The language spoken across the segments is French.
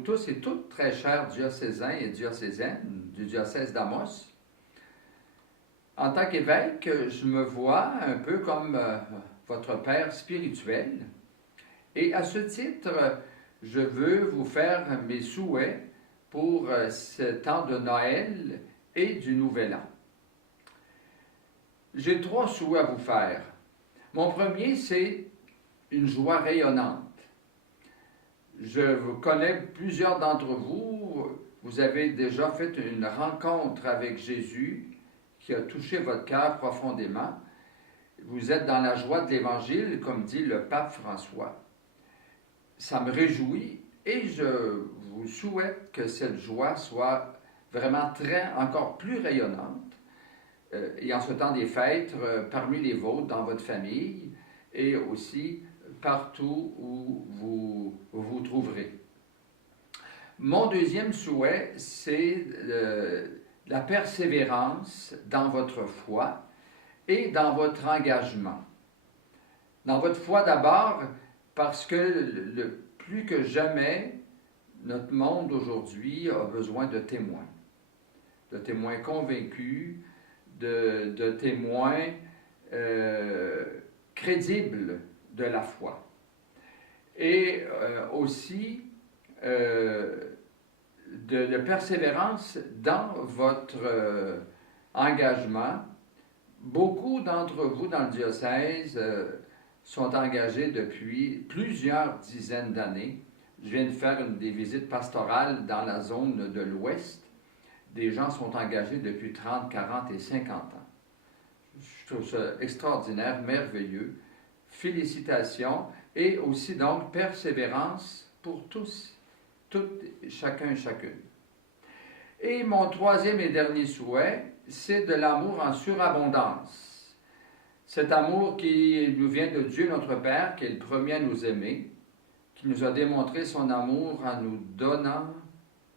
vous tous et toutes, très chers diocésains et diocésaines du diocèse d'Amos. En tant qu'évêque, je me vois un peu comme votre père spirituel. Et à ce titre, je veux vous faire mes souhaits pour ce temps de Noël et du Nouvel An. J'ai 3 souhaits à vous faire. Mon premier, c'est une joie rayonnante. Je vous connais plusieurs d'entre vous. Vous avez déjà fait une rencontre avec Jésus qui a touché votre cœur profondément. Vous êtes dans la joie de l'Évangile, comme dit le pape François. Ça me réjouit et je vous souhaite que cette joie soit vraiment encore plus rayonnante. Et en ce temps des fêtes, parmi les vôtres, dans votre famille et aussi partout où vous vous trouverez. Mon deuxième souhait, c'est la persévérance dans votre foi et dans votre engagement. Dans votre foi d'abord, parce que plus que jamais, notre monde aujourd'hui a besoin de témoins convaincus, de témoins crédibles de la foi. Et aussi de persévérance dans votre engagement. Beaucoup d'entre vous dans le diocèse sont engagés depuis plusieurs dizaines d'années. Je viens de faire des visites pastorales dans la zone de l'Ouest. Des gens sont engagés depuis 30, 40 et 50 ans. Je trouve ça extraordinaire, merveilleux. Félicitations et aussi donc persévérance pour tous, toutes, chacun et chacune. Et mon troisième et dernier souhait, c'est de l'amour en surabondance. Cet amour qui nous vient de Dieu notre Père, qui est le premier à nous aimer, qui nous a démontré son amour en nous donnant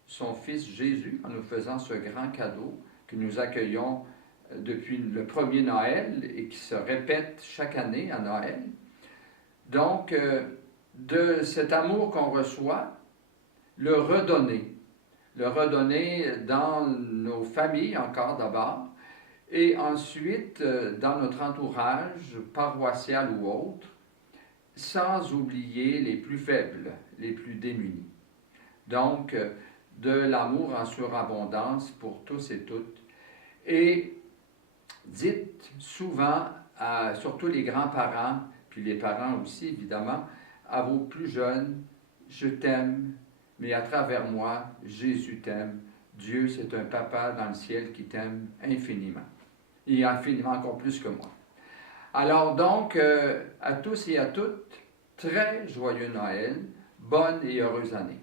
son Fils Jésus, en nous faisant ce grand cadeau que nous accueillons depuis le premier Noël et qui se répète chaque année à Noël. Donc, de cet amour qu'on reçoit, le redonner dans nos familles encore d'abord, et ensuite dans notre entourage paroissial ou autre, sans oublier les plus faibles, les plus démunis. Donc, de l'amour en surabondance pour tous et toutes. Et dites souvent, surtout les grands-parents, puis les parents aussi évidemment, à vos plus jeunes, je t'aime, mais à travers moi, Jésus t'aime. Dieu, c'est un papa dans le ciel qui t'aime infiniment. Et infiniment encore plus que moi. Alors donc, à tous et à toutes, très joyeux Noël, bonne et heureuse année.